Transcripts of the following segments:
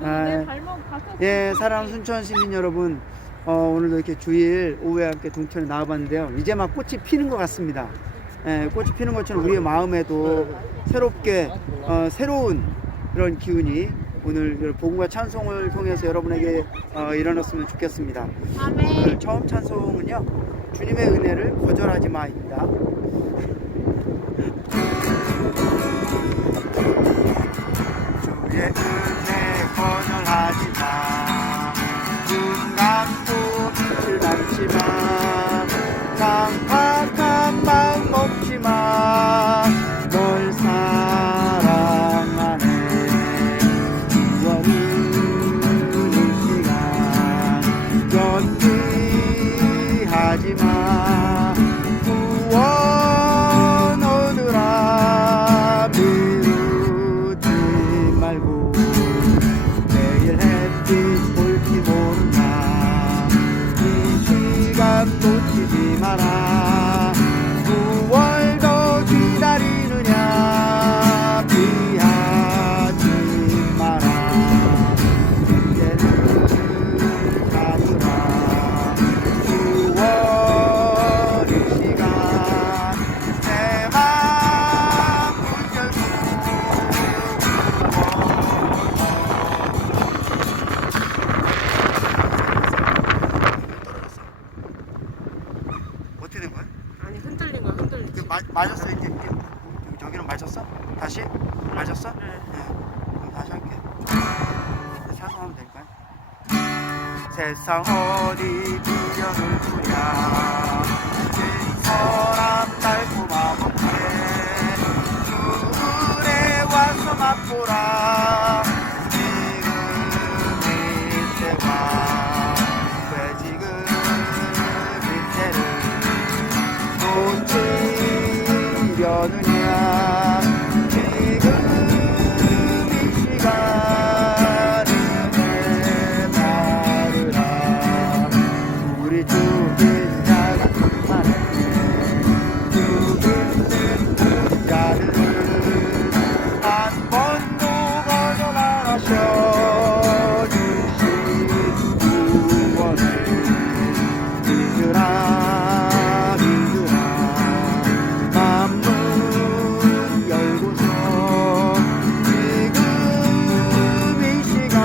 내 발목 다쳤어. 예, 사랑하는 순천 시민 여러분, 오늘도 이렇게 주일 오후에 함께 동천에 나와봤는데요. 이제 막 꽃이 피는 것 같습니다. 예, 꽃이 피는 것처럼 우리의 마음에도 새롭게 새로운 그런 기운이 오늘 복음과 찬송을 통해서 여러분에게 일어났으면 좋겠습니다. 오늘 처음 찬송은요, 주님의 은혜를 거절하지 마입니다. 주의 은혜 거절하지 마. 눈 감고 빛을 받지 마. 강팍한 마음 먹지 마. 널 사랑하네. 구원은 이 시간 연기하지 마. 구원 얻으라. 미루지 말고 내일 햇빛 볼지 모른다. 이 시간 놓치지 마라. 9월 더 기다리느냐. 피하지 마라. 이제는 가느라. 9월 이 시간 내 맘 어떻게 된 거야? 아니 흔들린 거야 흔들리지. 맞았어 이렇게 저기는 맞았어? 다시? 맞았어? 네. 그럼 다시 할게. 찬송하면 될까요? 세상 어디 비전을 두냐. 진솔한 달콤한 봄에 눈에 와서 맛보라. 지금 이때와 왜 지금 이때를 놓치려느냐. 지금 이 시간을 내말으라. 우리 죽인 자가 많네. 죽이는 자를 한 번도 거절 안 하셔. 주신 구원을 믿으라. 만문 열고서 지금 이 시간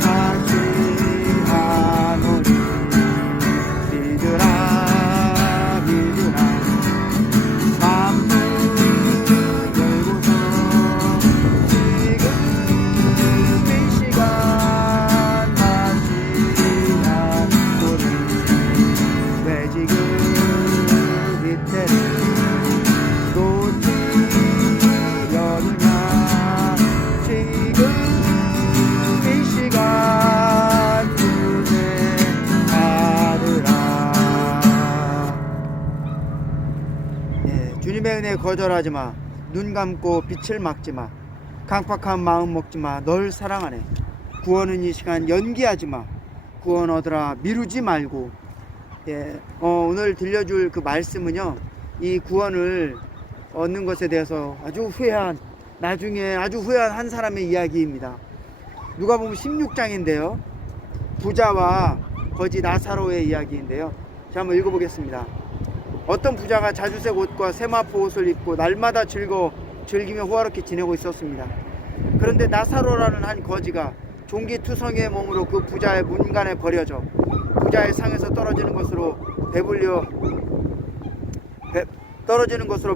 다시 하노니. 믿으라 믿으라. 만문 열고서 지금 이 시간 다시 하노니. 왜 지금 이때를 놓치려느냐. 지금 이 시간 주의 아들아. 예, 주님의 은혜 거절하지 마. 눈 감고 빛을 막지 마. 강팍한 마음 먹지 마. 널 사랑하네. 구원은 이 시간 연기하지 마. 구원 얻으라. 미루지 말고. 예, 오늘 들려줄 그 말씀은요, 이 구원을 얻는 것에 대해서 나중에 아주 후회한 한 사람의 이야기입니다. 누가복음 16장인데요, 부자와 거지 나사로의 이야기인데요. 자, 한번 읽어보겠습니다. 어떤 부자가 자주색 옷과 세마포 옷을 입고 날마다 즐기며 호화롭게 지내고 있었습니다. 그런데 나사로라는 한 거지가 종기투성이의 몸으로 그 부자의 문간에 버려져 부자의 상에서 떨어지는 것으로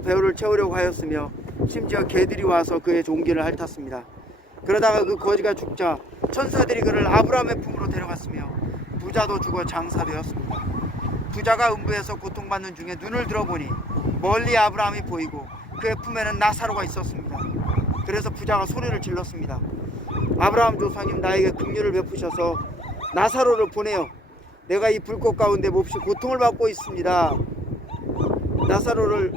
배우를 채우려고 하였으며, 심지어 개들이 와서 그의 종기를 핥았습니다. 그러다가 그 거지가 죽자 천사들이 그를 아브라함의 품으로 데려갔으며 부자도 죽어 장사되었습니다. 부자가 음부에서 고통받는 중에 눈을 들어보니 멀리 아브라함이 보이고 그의 품에는 나사로가 있었습니다. 그래서 부자가 소리를 질렀습니다. 아브라함 조상님, 나에게 긍휼을 베푸셔서 나사로를 보내어 내가 이 불꽃 가운데 몹시 고통을 받고 있습니다. 나사로를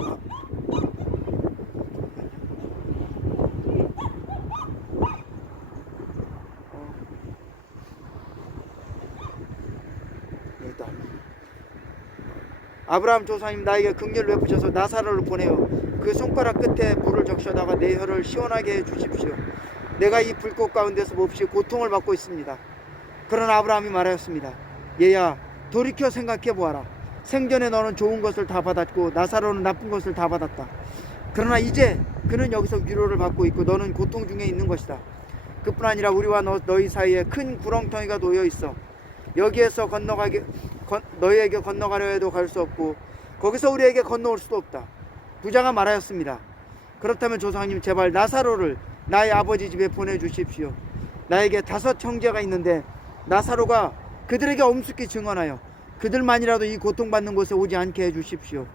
아브라함 조상님, 나에게 긍휼을 베푸셔서 나사로를 보내어 그 손가락 끝에 물을 적셔다가 내 혀를 시원하게 해 주십시오. 내가 이 불꽃 가운데서 몹시 고통을 받고 있습니다. 그러나 아브라함이 말하였습니다. 얘야, 돌이켜 생각해 보아라. 생전에 너는 좋은 것을 다 받았고 나사로는 나쁜 것을 다 받았다. 그러나 이제 그는 여기서 위로를 받고 있고 너는 고통 중에 있는 것이다. 그뿐 아니라 우리와 너희 사이에 큰 구렁텅이가 놓여 있어. 여기에서 너희에게 건너가려 해도 갈 수 없고 거기서 우리에게 건너올 수도 없다. 부자가 말하였습니다. 그렇다면 조상님, 제발 나사로를 나의 아버지 집에 보내주십시오. 나에게 5 형제가 있는데 나사로가 그들에게 엄숙히 증언하여 그들만이라도 이 고통받는 곳에 오지 않게 해주십시오.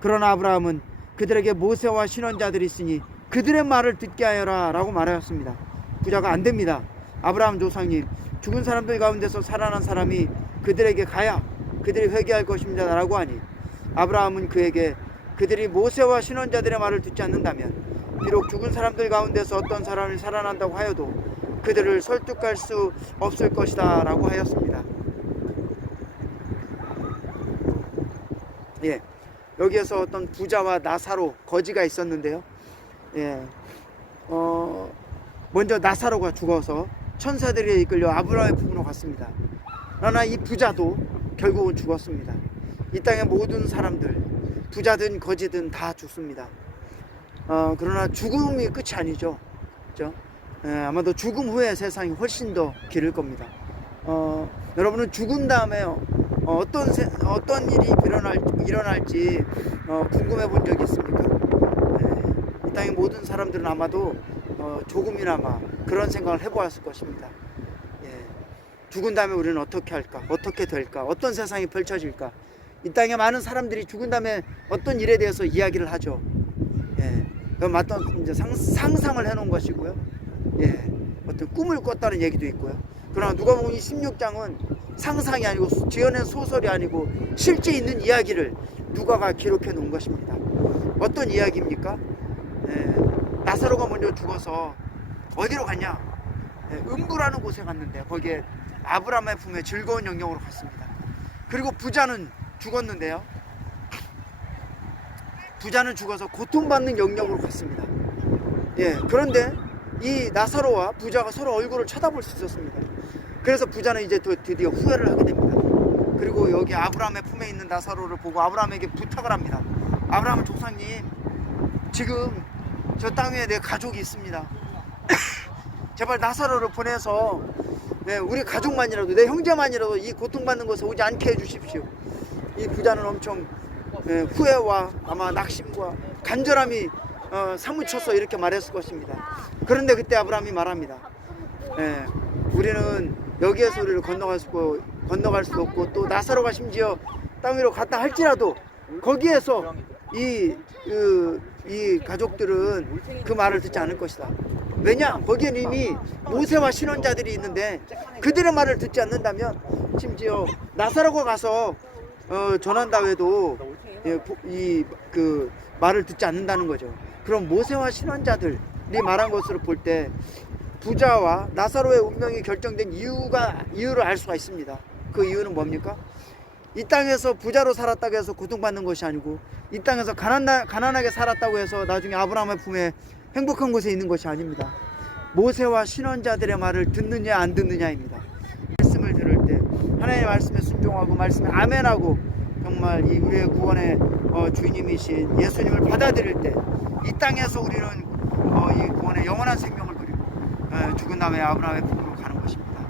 그러나 아브라함은 그들에게 모세와 신원자들이 있으니 그들의 말을 듣게 하여라 라고 말하였습니다. 부자가 안됩니다. 아브라함 조상님, 죽은 사람들 가운데서 살아난 사람이 그들에게 가야 그들이 회개할 것입니다 라고 하니 아브라함은 그에게 그들이 모세와 신원자들의 말을 듣지 않는다면 비록 죽은 사람들 가운데서 어떤 사람이 살아난다고 하여도 그들을 설득할 수 없을 것이다 라고 하였습니다. 예, 여기에서 어떤 부자와 나사로, 거지가 있었는데요. 예, 먼저 나사로가 죽어서 천사들에 이끌려 아브라함의 품으로 갔습니다. 그러나 이 부자도 결국은 죽었습니다. 이 땅의 모든 사람들, 부자든 거지든 다 죽습니다. 그러나 죽음이 끝이 아니죠. 그렇죠? 아마도 죽음 후에 세상이 훨씬 더 길을 겁니다. 여러분은 죽은 다음에 어떤 일이 일어날지 궁금해 본 적이 있습니까? 이 땅의 모든 사람들은 아마도 조금이나마 그런 생각을 해보았을 것입니다. 죽은 다음에 우리는 어떻게 할까? 어떻게 될까? 어떤 세상이 펼쳐질까? 이 땅에 많은 사람들이 죽은 다음에 어떤 일에 대해서 이야기를 하죠. 그럼 어떤 이제 상상을 해놓은 것이고요. 어떤 꿈을 꿨다는 얘기도 있고요. 그러나 누가복음 16장은 상상이 아니고 지어낸 소설이 아니고 실제 있는 이야기를 누가가 기록해 놓은 것입니다. 어떤 이야기입니까? 나사로가 먼저 죽어서 어디로 갔냐? 음부라는 곳에 갔는데 거기에 아브라함의 품에 즐거운 영역으로 갔습니다. 그리고 부자는 죽었는데요. 부자는 죽어서 고통받는 영역으로 갔습니다. 그런데 이 나사로와 부자가 서로 얼굴을 쳐다볼 수 있었습니다. 그래서 부자는 이제 드디어 후회를 하게 됩니다. 그리고 여기 아브라함의 품에 있는 나사로를 보고 아브라함에게 부탁을 합니다. 아브라함 조상님, 지금 저 땅 위에 내 가족이 있습니다. 제발 나사로를 보내서 우리 가족만이라도, 내 형제만이라도 이 고통받는 곳에 오지 않게 해주십시오. 이 부자는 엄청 후회와 아마 낙심과 간절함이 사무쳐서 이렇게 말했을 것입니다. 그런데 그때 아브라함이 말합니다. 우리는 여기에서 우리를 건너갈 수도 없고 또 나사로가 심지어 땅 위로 갔다 할지라도 거기에서 이 가족들은 그 말을 듣지 않을 것이다. 왜냐? 거기엔 이미 모세와 신원자들이 있는데 그들의 말을 듣지 않는다면 심지어 나사로가 가서 전한다 해도 그 말을 듣지 않는다는 거죠. 그럼 모세와 신원자들이 말한 것으로 볼 때 부자와 나사로의 운명이 결정된 이유를 알 수가 있습니다. 그 이유는 뭡니까? 이 땅에서 부자로 살았다고 해서 고통받는 것이 아니고 이 땅에서 가난하게 살았다고 해서 나중에 아브라함의 품에 행복한 곳에 있는 것이 아닙니다. 모세와 신원자들의 말을 듣느냐 안 듣느냐입니다. 말씀을 들을 때 하나님의 말씀에 순종하고 말씀에 아멘하고 정말 이 우리의 구원의 주님이신 예수님을 받아들일 때 이 땅에서 우리는 이 구원의 영원한 생명을 누리고 죽은 다음에 아브라함의 품으로 가는 것입니다.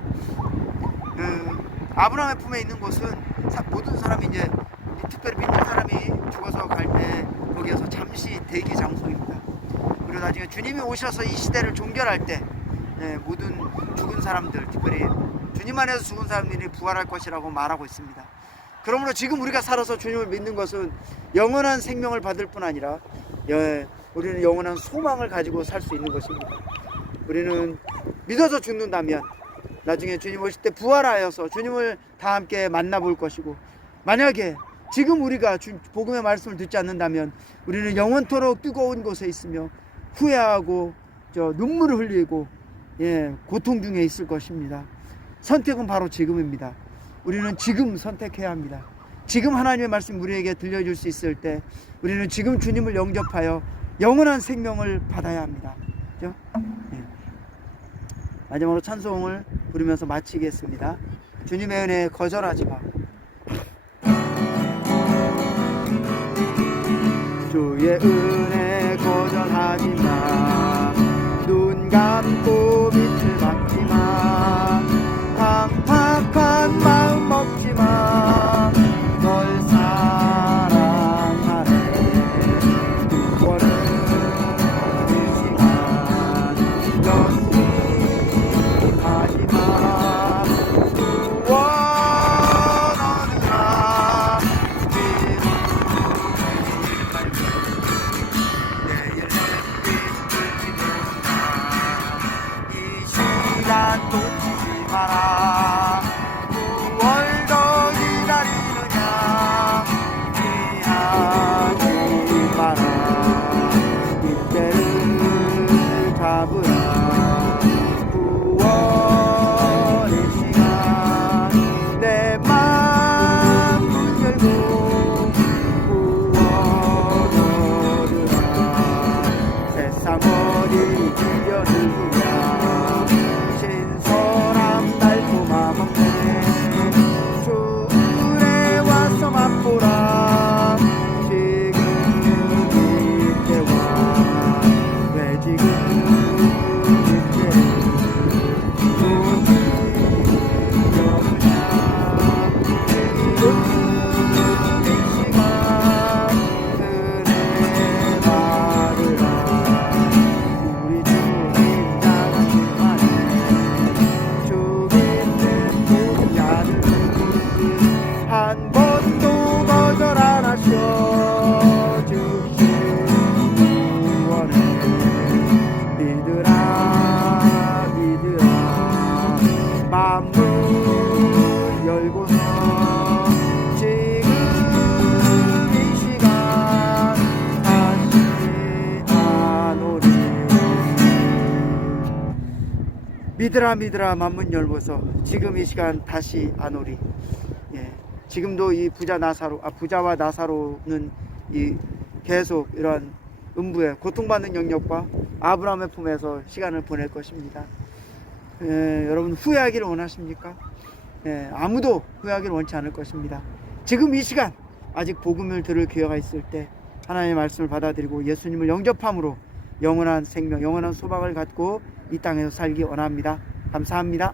아브라함의 품에 있는 곳은 모든 사람이 이제 특별히 믿는 사람이 죽어서 갈 때 거기에서 잠시 대기 장소입니다. 그리고 나중에 주님이 오셔서 이 시대를 종결할 때 모든 죽은 사람들, 특별히 주님 안에서 죽은 사람들이 부활할 것이라고 말하고 있습니다. 그러므로 지금 우리가 살아서 주님을 믿는 것은 영원한 생명을 받을 뿐 아니라 우리는 영원한 소망을 가지고 살 수 있는 것입니다. 우리는 믿어서 죽는다면 나중에 주님 오실 때 부활하여서 주님을 다 함께 만나볼 것이고, 만약에 지금 우리가 복음의 말씀을 듣지 않는다면 우리는 영원토록 뜨거운 곳에 있으며 후회하고 눈물을 흘리고 고통 중에 있을 것입니다. 선택은 바로 지금입니다. 우리는 지금 선택해야 합니다. 지금 하나님의 말씀 우리에게 들려줄 수 있을 때 우리는 지금 주님을 영접하여 영원한 생명을 받아야 합니다. 그렇죠? 마지막으로 찬송을 부르면서 마치겠습니다. 주님의 은혜 거절하지 마. 주의 은혜 거절하지 마. 눈 감고 빛을 막지 마. 강팍한 마음 먹지 마. 널 사랑하네. 구원은 이 시간 연기하지 마. 구원하느라 놓치지 마라. 9월 더 기다리느냐. 피하지 마라. 이때를 잡으라. 9월의 시간 내 맘 문 열고 구원하느라. 세상 어디 뛰어들구냐. 주은혜 와서 맛보라. 지금 이때와 왜 지금 이때 눈이 여느냐. 지금 이 시간 은혜 받으라. 우리 주님 장심하네. 주 믿는 우리 아들 한 번도 거절 안 하셔. 주신 구원을 믿으라. 믿으라. 맘문 열고서 지금 이 시간 다시 안오리. 믿으라 믿으라 맘문 열고서 지금 이 시간 다시 안오리. 예, 지금도 이 부자와 나사로는 이 계속 이러한 음부에 고통받는 영역과 아브라함의 품에서 시간을 보낼 것입니다. 예, 여러분 후회하기를 원하십니까? 예, 아무도 후회하기를 원치 않을 것입니다. 지금 이 시간 아직 복음을 들을 기회가 있을 때 하나님의 말씀을 받아들이고 예수님을 영접함으로 영원한 생명, 영원한 소망을 갖고 이 땅에서 살기 원합니다. 감사합니다.